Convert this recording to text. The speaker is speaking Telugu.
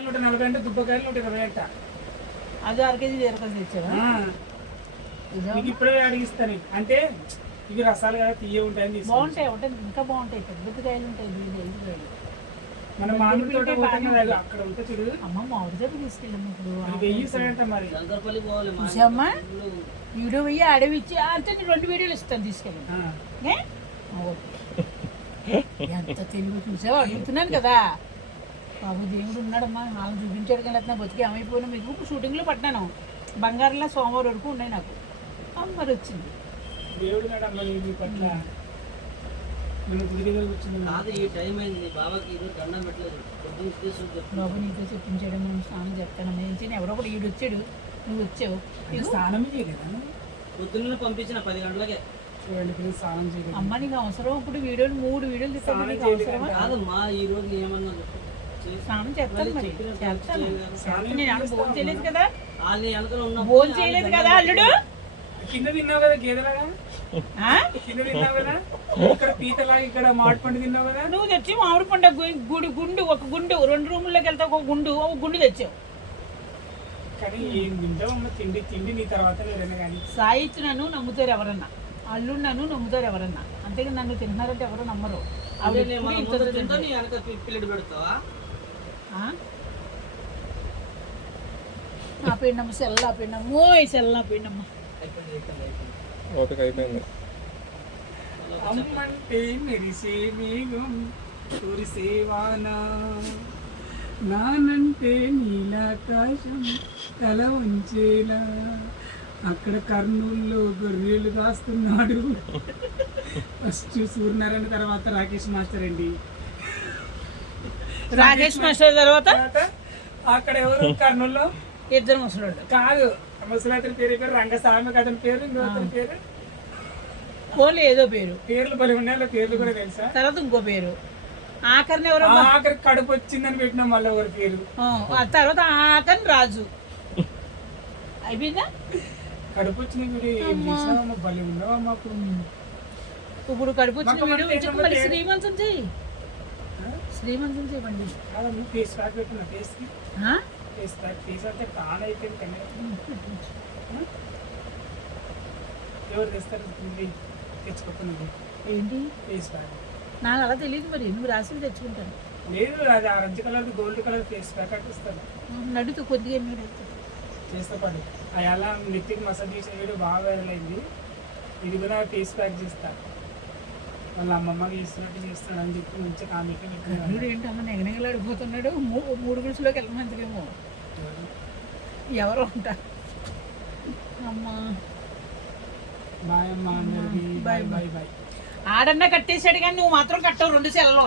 బీరకాయలు 140 అంటే దుబ్బకాయలు 120 అంట. అది 1 కేజీ బీరకాయలు తెచ్చావా? మీకు ఇప్పుడే అడిగిస్తాను. అంటే ఇవి రసాలు కదా తీయ ఉంటాయని బాగుంటాయి. ఉంటాయి ఇంకా బాగుంటాయి. పెద్ద కాయలు ఉంటాయి. మన మామిడి తోట పోతాం అక్కడ ఉంటే చూడు. అమ్మ మామిడి తోట తీసుకెళ్ళాము ఇప్పుడు. వెయ్యిస్తాడంట మరి. చూసామ్మా వీడియో వెయ్యి అడవి ఇచ్చి అంటే నేను 2 వీడియోలు ఇస్తాను తీసుకెళ్ళి. ఎంత తెలుగు చూసావా అడుగుతున్నాను కదా. బాబు దేవుడు ఉన్నాడమ్మా. వాళ్ళని చూపించాడు కానీ నా బతికి ఏమైపోయినా మీకు షూటింగ్లో పట్టినాను. బంగారంలో సోమవారం వరకు ఉన్నాయి నాకు. మరి వచ్చింది దేవుడు పట్ల. బాబు నీతో చెప్పించాడు. మనం స్నానం చేస్తాను నేను ఎవరో ఒకటి ఈడు వచ్చాడు. నువ్వు వచ్చావు. స్నానం చేయలేదా? పొద్దున్న పంపించిన 10 గంటలకే. అమ్మ నీకు అవసరం. ఇప్పుడు వీడియోలు 3 వీడియోలు తీసుకోవాలి. కాదమ్మా ఈ రోజు ఏమన్నా స్నానం చేస్తాను మరి. నేను భోజనం చేయలేదు కదా. వెనకాల భోజనం చేయలేదు కదా అల్లుడు. కింద తిన్నావు కదా గేదెలాగా. కింద తిన్నావు కదా. ఇక్కడ పీతలాగా ఇక్కడ మామిడి పండు తిన్నావు కదా. నువ్వు తెచ్చి మామిడి పండు గుండు ఒక గుండు 2 రూముల్లోకి వెళ్తావు. ఒక గుండు తెచ్చావు. కానీ ఏం తింటావమ్మ. తిండి నీ తర్వాత వేరేనా. కానీ సాయి ఇచ్చి నన్ను నమ్ముతారు ఎవరన్నా. అల్లుడు నన్ను నమ్ముతారు ఎవరన్నా. అంతేగా నన్ను తింటున్నారంటే ఎవరు నమ్మరు. పిల్లడు పెడతావా? నా పిండమ్మ సెల్లా పిండమ్మ సెల్లా పిండమ్మ. అమ్మంటే మెరిసే మేఘం కురిసేవానా, నానంటే నీలాకాశం తల వంచేలా. అక్కడ కర్నూలులో గొర్రెలు కాస్తున్నాడు. ఫస్ట్ సూర్యనారాయణ తర్వాత రాకేష్ మాస్టర్ అండి. రాకేష్ మాస్టర్ తర్వాత అక్కడ ఎవరు కర్నూలులో 2 ముసలోళ్ళు కాదు. ముసలి పేరు ఇక్కడ రంగస్వామి అతని పేరు. ఇంకో అతని పేరు ఓన్లీ ఏదో పేర్లు బలి ఉన్నాయి. పేర్లు కూడా తెలుసా? తర్వాత ఇంకో పేరు. ఆఖరిని ఎవరో ఆఖరి కడుపు వచ్చిందని పెట్టినాం. మళ్ళీ ఎవరి పేరు తర్వాత ఆఖరిని రాజు. అయిపోయిందా? కడుపు వచ్చిన వీడు బలి ఉండవా మాకు. ఇప్పుడు కడుపు వచ్చిన వీడియో మళ్ళీ శ్రీమంతం చెయ్యి. శ్రీమంతం చేయమండి. ఫేస్ ప్యాక్ పెట్టిన ఫేస్కి. ఫేస్ ప్యాక్ ఫేస్ అంటే టాన్ అయిపోయింది. కానీ ఎవరు తెస్తారు? తెచ్చుకోకుండా ఏంటి ఫేస్ ప్యాక్ నాకు అలా తెలియదు. మరి నువ్వు రాసి తెచ్చుకుంటాను. లేదు అది orange colour gold colour face pack అంటే ఇస్తాను. నడుతూ కొద్దిగా చేస్తా పాటు అలా నెత్తికి మసాజ్ చేసిన వీడియో బాగా వైరల్ అయింది. ఇది కూడా ఫేస్ ప్యాక్ చేస్తా. వాళ్ళ అమ్మమ్మకి ఇస్తున్నట్టు చేస్తాడు అని చెప్పి మంచి కామెంట్ పెట్టినాడు. ఏంటమ్మా నెగనెగలాడిపోతున్నాడు. 3 గుడిసెలోకి వెళ్ళమంతేమో ఎవరో ఉంటారు. అమ్మా బాయ్ అమ్మా అందరికి. Bye bye bye. ఆడన్నా కట్టేశాడు కానీ నువ్వు మాత్రం కట్టవు 2 సెలలో.